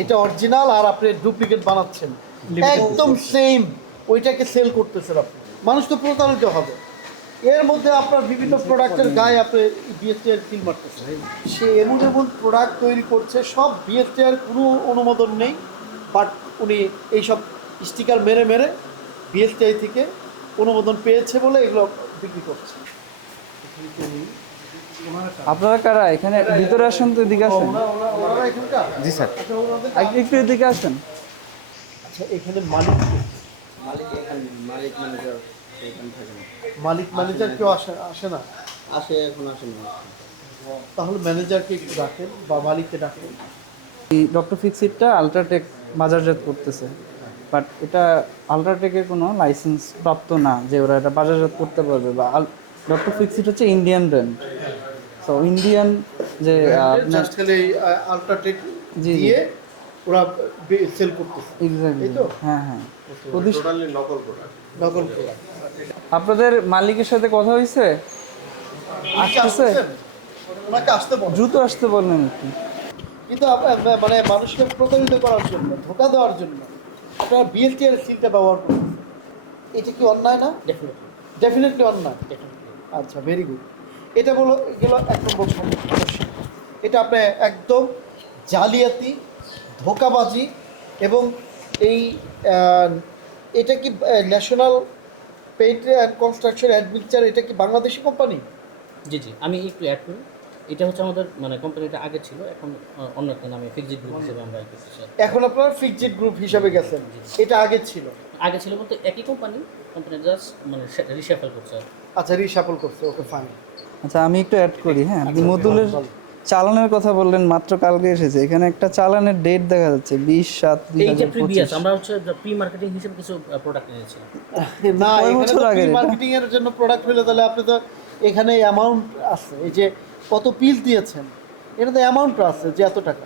এটা অরিজিনাল আর আপনি ডুপ্লিকেট বানাচ্ছেন, একদম সেম ওইটাকে সেল করতেছেন আপনি। মানুষ তো প্রতারিত হবে। এর মধ্যে আপনার বিভিন্ন প্রোডাক্টের গায়ে আপনি বিএসটিআই সিল মারতেছেন। সে এমন এমন প্রোডাক্ট তৈরি করছে, সব বিএসটিআইয়ের কোনো অনুমোদন নেই, বাট উনি এইসব স্টিকার মেরে মেরে বিএসটিআই থেকে অনুমোদন পেয়েছে বলে এগুলো বিক্রি করছে। আপনারা কারা এখানে? ভিতরে আসেন তো, এদিকে আসেন। ওনারা এখানকার? জি স্যার, আচ্ছা, ওনাদের একটু এদিকে আসেন। আচ্ছা, এখানে মালিক কে? মালিক এখানে মালিক ম্যানেজার এখানে থাকে না। মালিক ম্যানেজার কেউ আসে না? আসে, এখন আসেন না। তাহলে ম্যানেজারকে একটু ডাকেন বা মালিককে ডাকেন। এই ডক্টর ফিক্সিটটা আলট্রাটেক বাজারজাত করতেছে, বাট এটা আলট্রাটেকের কোনো লাইসেন্স প্রাপ্ত না যে ওরা এটা বাজারজাত করতে পারবে। বা ডক্টর ফিক্সিট হচ্ছে ইন্ডিয়ান ব্র্যান্ড, সো ইন্ডিয়ান যে আপনার জাস্ট খালি আলট্রাটেক জি, দিয়ে ওরা সেল করতেছে, এক্স্যাক্টলি, এই তো? হ্যাঁ হ্যাঁ। নকল প্রোডাক্ট। আপনাদের মালিকের সাথে কথা হয়েছে? আসতেছে? ওনাকে আসতে বলেন। দ্রুত আসতে বলেন একটু। কিন্তু মানে মানুষকে প্রতারিত করার জন্য, ধোঁকা দেওয়ার জন্য আপনারা বিএলটিআর সিলটা ব্যবহার করছেন। এটা কি অন্যায় না? ডেফিনেটলি অন্যায়। আচ্ছা, ভেরি গুড। এটা বলো গেল 1 নম্বর সমস্যা। এটা আপনি একদম জালিয়াতি, ধোঁকাবাজি এবং এই এটা কি national paint and construction administration, এটা কি বাংলাদেশি কোম্পানি? জি জি, আমি একটু অ্যাড করি। এটা হচ্ছে আমাদের মানে কোম্পানিটা আগে ছিল, এখন অন্য একটা নামে ফিক্সড গ্রুপ হিসেবে আমরা করছি স্যার। এখন আপনারা ফিক্সড গ্রুপ হিসাবে গেছেন, এটা আগে ছিল? আগে ছিল বলতে একই কোম্পানি জাস্ট মানে রিশাফেল করছে আর কি। আচ্ছা, রিশাফল করছে, ওকে ফাইন। আচ্ছা, আমি একটু অ্যাড করি। হ্যাঁ, আপনি মতুলের চালানের কথা বললেন, মাত্র কালকে এসেছে। এখানে একটা চালানের ডেট দেখা যাচ্ছে 20/7/2025। এইটা প্রিভিয়াস, আমরা হচ্ছে প্রি মার্কেটিং হিসেবে কিছু প্রোডাক্ট এনেছিলাম। না, কয় এখানে বছর তো আগের এটা? মার্কেটিং এর জন্য প্রোডাক্ট হলে তাহলে আপনি তো এখানে অ্যামাউন্ট আছে, এই যে কত পিস দিয়েছেন, এটা তো অ্যামাউন্ট আছে যে এত টাকা।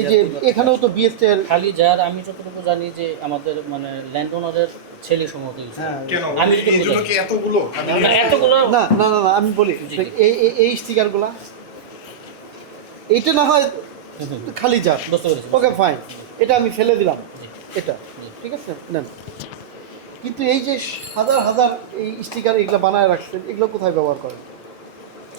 এই যে এখানেও তো বিএসটি এর খালি যার আমি যতটুকু জানি যে আমাদের মানে ল্যান্ড ওনারের ছেলে সম্ভবত use করে। কেন আমি এই জন্য কি এতগুলো? না, এতগুলো না না না না, আমি বলি জি, জি। এই স্টিকারগুলা, এইটা না হয় খালি যা, বুঝতে পেরেছি। ওকে ফাইন, এটা আমি ফেলে দিলাম, জি। এটা ঠিক আছে নেন। কিন্তু এই যে হাজার হাজার এই স্টিকার এগুলো বানায় রাখছেন, এগুলো কোথায় ব্যবহার করেন?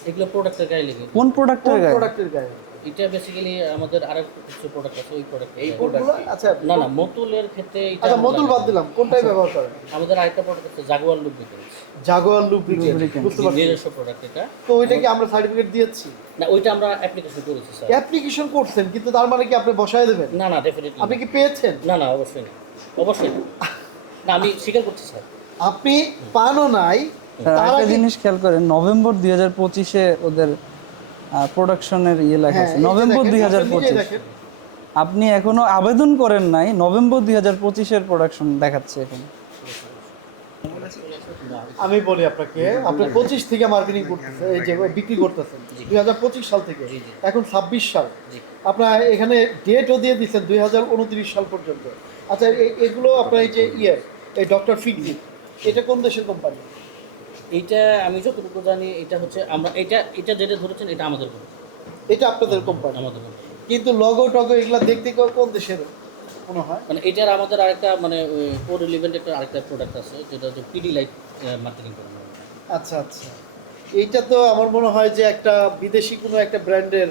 এগুলো প্রোডাক্টের গায়ে লেগে। কোন প্রোডাক্টের কোন গায়ে? প্রোডাক্টের গায়ে? এটা বেসিক্যালি আমাদের আরেক কিছু প্রোডাক্ট আছে, ওই প্রোডাক্ট এই কোনগুলো? আচ্ছা না না, মতুলের ক্ষেত্রে এটা আচ্ছা, আমরা মতুল বাদ লাগাই। দিলাম, কোনটাই ব্যবহার করেন? আমাদের আরেকটা প্রোডাক্ট আছে জাগুয়ার লুব্রিকেন্টস, জাগুয়ার লুব্রিকেন্ট, বুঝতে পারছি। নিজস্ব প্রোডাক্ট এটা। তো ওইটা কি আমরা সার্টিফিকেট দিয়েছি? না, ওইটা আমরা অ্যাপ্লিকেশন করেছি স্যার। অ্যাপ্লিকেশন করছেন, কিন্তু তার মানে কি আপনি বসায় দেবেন? না না, ডেফিনেটলি আপনি কি পেয়েছেন? না না, অবশ্যই না, অবশ্যই না। না, আমি স্বীকার করছি স্যার। আপনি পানও নাই, স্যার, তার একটা আগে- জিনিস খেয়াল করেন, নভেম্বর 2025-এ ওদের প্রোডাকশনের ইয়ে লেখা হ্যাঁ, আছে, এই যে নভেম্বর দেখেন, আপনি নিজেই 2025। দেখেন। আপনি এখনো আবেদন করেন নাই, নভেম্বর 2025-এর প্রোডাকশন দেখাচ্ছে এখানে। আমি বলি আপনাকে, আপনি 25 থেকে মার্কেটিং করতেছেন, এই যে বিক্রি করতেছেন 2025 সাল থেকে, এখন 26 সাল, আপনার এখানে ডেটও দিয়ে দিচ্ছেন 2029 সাল পর্যন্ত। আচ্ছা, এগুলো আপনার এই যে এই ডক্টর ফিক্সি, এটা কোন দেশের কোম্পানি? এইটা আমি যতটুকু জানি এটা হচ্ছে আমরা এটা এটা যেটা ধরেছেন এটা আমাদের company, এটা আপনাদের কোম্পানি, আমাদের company। কিন্তু লগো টগো এগুলো দেখতে কোন দেশের মনে হয়? মানে এটার আমাদের আরেকটা মানে কোর রিলিভেন্ট একটা আরেকটা প্রোডাক্ট আছে যেটা হচ্ছে পিডি লাইট মার্কেটিং করা হয়। আচ্ছা আচ্ছা, এইটা তো আমার মনে হয় যে একটা বিদেশি কোনো একটা ব্র্যান্ডের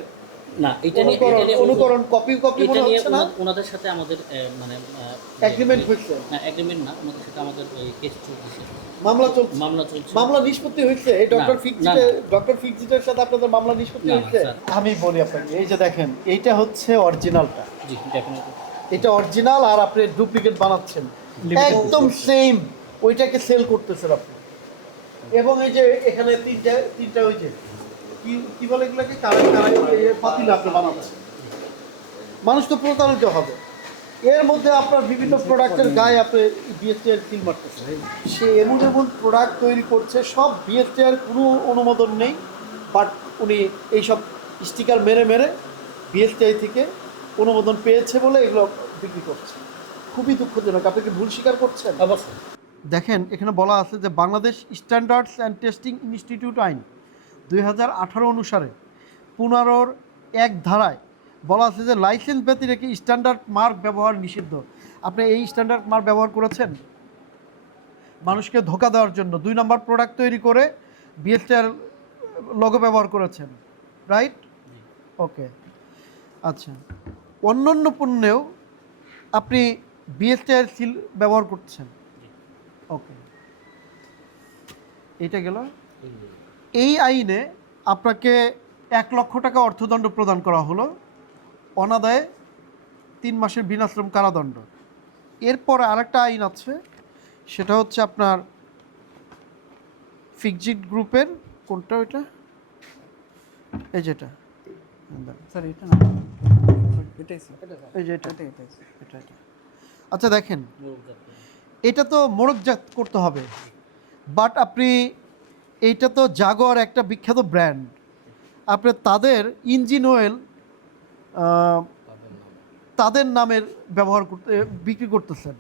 না, এটা নিয়ে অনুকরণ, কপি এটা মনে নিয়ে হচ্ছে না? ওনাদের সাথে আমাদের মানে এগ্রিমেন্ট হয়েছে, না এগ্রিমেন্ট না, ওনাদের সাথে আমাদের এই কেস চলছে, মামলা চলছে, মামলা চলছে। মামলা নিষ্পত্তি হয়েছে এই ডক্টর না, ফিক্সিটের, না। ডক্টর ফিক্সিটের সাথে আপনাদের মামলা নিষ্পত্তি না, না, হয়েছে? স্যার। আমি বলি আপনাকে, এই যে দেখেন, এইটা হচ্ছে অরিজিনালটা, জি ডেফিনেটলি। এটা অরিজিনাল আর আপনি ডুপ্লিকেট বানাচ্ছেন, একদম সেম ওইটাকে সেল করতেছেন আপনি। এবং এই যে এখানে তিনটা ওই যে কি বলে এগুলোকে, পাতিল আপনি বানাচ্ছেন, মানুষ তো প্রতারিত হবে। এর মধ্যে আপনার বিভিন্ন প্রোডাক্টের গায়ে আপনি বিএসটিআই সিল মারতেছেন। সে এমন এমন প্রোডাক্ট তৈরি করছে, সব বিএসটিআইয়ের কোনো অনুমোদন নেই, বাট উনি এইসব স্টিকার মেরে মেরে বিএসটিআই থেকে অনুমোদন পেয়েছে বলে এগুলো বিক্রি করছে। খুবই দুঃখজনক। আপনি কি ভুল স্বীকার করছেন? অবশ্যই। দেখেন, এখানে বলা আছে যে Bangladesh standards and testing institute আইন 2018 অনুসারে 15-1 ধারায় বলা আছে যে লাইসেন্স ব্যতি রেখে স্ট্যান্ডার্ড মার্ক ব্যবহার নিষিদ্ধ। আপনি এই স্ট্যান্ডার্ড মার্ক ব্যবহার করেছেন মানুষকে ধোঁকা দেওয়ার জন্য, 2 নম্বর প্রোডাক্ট তৈরি করে বিএসটিআর লোগো ব্যবহার করেছেন, রাইট? ওকে, আচ্ছা। অন্যান্য পণ্যেও আপনি বিএসটিআর সিল ব্যবহার করছেন, ওকে। এইটা গেল। এই আইনে আপনাকে 1 লক্ষ টাকা অর্থদণ্ড প্রদান করা হলো, অনাদায়ে 3 মাসের বিনাশ্রম কারাদণ্ড। এরপর আরেকটা আইন আছে, সেটা হচ্ছে আপনার ফিক্সড গ্রুপের, কোনটা ওইটা, এই যেটা, স্যার এটা না, এটাই স্যার, এই যে এটা, এটাই এটাই স্যার। এটা। আচ্ছা দেখেন, এটা তো মোড়কজাত করতে হবে, বাট আপনি এইটা তো জাগোয়ার একটা বিখ্যাত ব্র্যান্ড, আপনি তাদের ইঞ্জিন অয়েল তাদের নামের ব্যবহার করতে বিক্রি করতেছেন,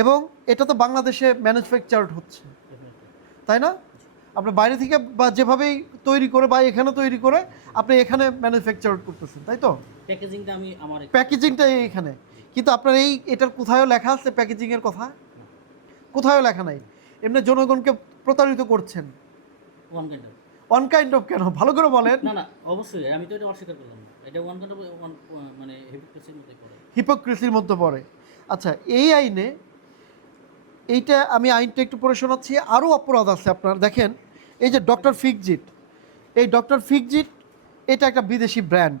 এবং এটা তো বাংলাদেশে ম্যানুফ্যাকচারড হচ্ছে, তাই না? আপনি বাইরে থেকে বা যেভাবেই তৈরি করে বা এখানে তৈরি করে আপনি এখানে ম্যানুফ্যাকচার করতেছেন, তাই তো? প্যাকেজিংটা আমি আমার প্যাকেজিংটা এখানে, কিন্তু আপনার এই এটার কোথায়ও লেখা আছে প্যাকেজিংয়ের কথা? কোথায়ও লেখা নাই। এমনি জনগণকে প্রতারিত করছেন। One kind of, on kind of কেন, ভালো করে বলেন। না না অবশ্যই আমি তো এটা অস্বীকার করলাম না, এটা ওয়ান কাইন্ড অফ মানে হিপোক্রেসির মধ্যে পড়ে। হিপোক্রেসির মধ্যে পড়ে। আচ্ছা, এই আইনে এইটা আমি আইনটা একটু পড়ে শোনাচ্ছি, আরও অপরাধ আছে আপনার। দেখেন, এই যে ডক্টর ফিক্সিট, এই ডক্টর ফিক্সিট এটা একটা বিদেশি ব্র্যান্ড,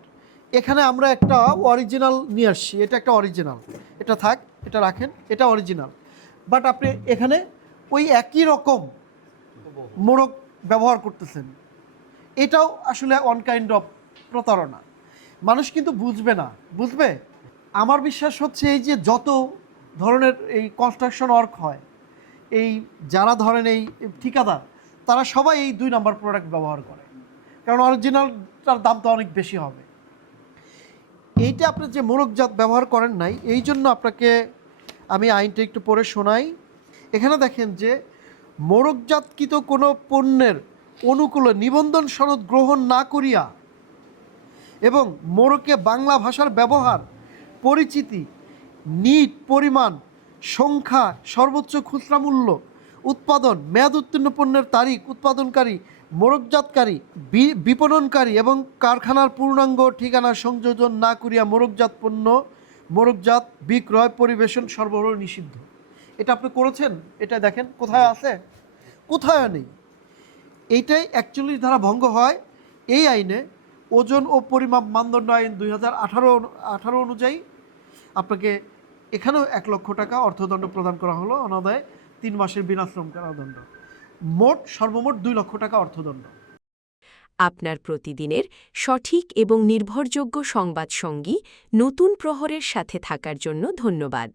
এখানে আমরা একটা অরিজিনাল নিয়ে আসছি, এটা একটা অরিজিনাল, এটা থাক, এটা রাখেন, এটা অরিজিনাল, বাট আপনি এখানে ওই একই রকম মোড়ক ব্যবহার করতেছেন, এটাও আসলে অন কাইন্ড অফ প্রতারণা। মানুষ কিন্তু বুঝবে না, বুঝবে। আমার বিশ্বাস হচ্ছে এই যে যত ধরনের এই কনস্ট্রাকশন ওয়ার্ক হয়, এই যারা ধরেন এই ঠিকাদার, তারা সবাই এই 2 নম্বর প্রোডাক্ট ব্যবহার করে, কারণ অরিজিনালটার দাম তো অনেক বেশি হবে। এইটা আপনি যে মোড়কজাত ব্যবহার করেন নাই, এই জন্য আপনাকে আমি আইনটা একটু পড়ে শোনাই। এখানে দেখেন যে মোড়কজাতকৃত কোনো পণ্যের অনুকূলে নিবন্ধন সনদ গ্রহণ না করিয়া এবং মোড়কে বাংলা ভাষার ব্যবহার, পরিচিতি, নিট, পরিমাণ, সংখ্যা, সর্বোচ্চ খুচরা মূল্য, উৎপাদন, মেয়াদ উত্তীর্ণ পণ্যের তারিখ, উৎপাদনকারী, মোড়কজাতকারী, বিপণনকারী এবং কারখানার পূর্ণাঙ্গ ঠিকানা সংযোজন না করিয়া মোড়কজাত পণ্য, মোড়কজাত বিক্রয়, পরিবেশন, সরবরাহ নিষিদ্ধ। এটা আপনি করেছেন? এটা দেখেন কোথায় আছে, কোথায় নেই। এইটাই 41 ধারা ভঙ্গ হয় এই আইনে। ওজন ও পরিমাপ মানদণ্ড আইন 2018 অনুযায়ী আপনাকে এখানেও 1 লক্ষ টাকা অর্থদণ্ড প্রদান করা হলো, অনাদায়ে 3 মাসের বিনাশ্রম কারাদণ্ড, সর্বমোট 2 লক্ষ টাকা অর্থদণ্ড। আপনার প্রতিদিনের সঠিক এবং নির্ভরযোগ্য সংবাদ সঙ্গী নতুন প্রহরের সাথে থাকার জন্য ধন্যবাদ।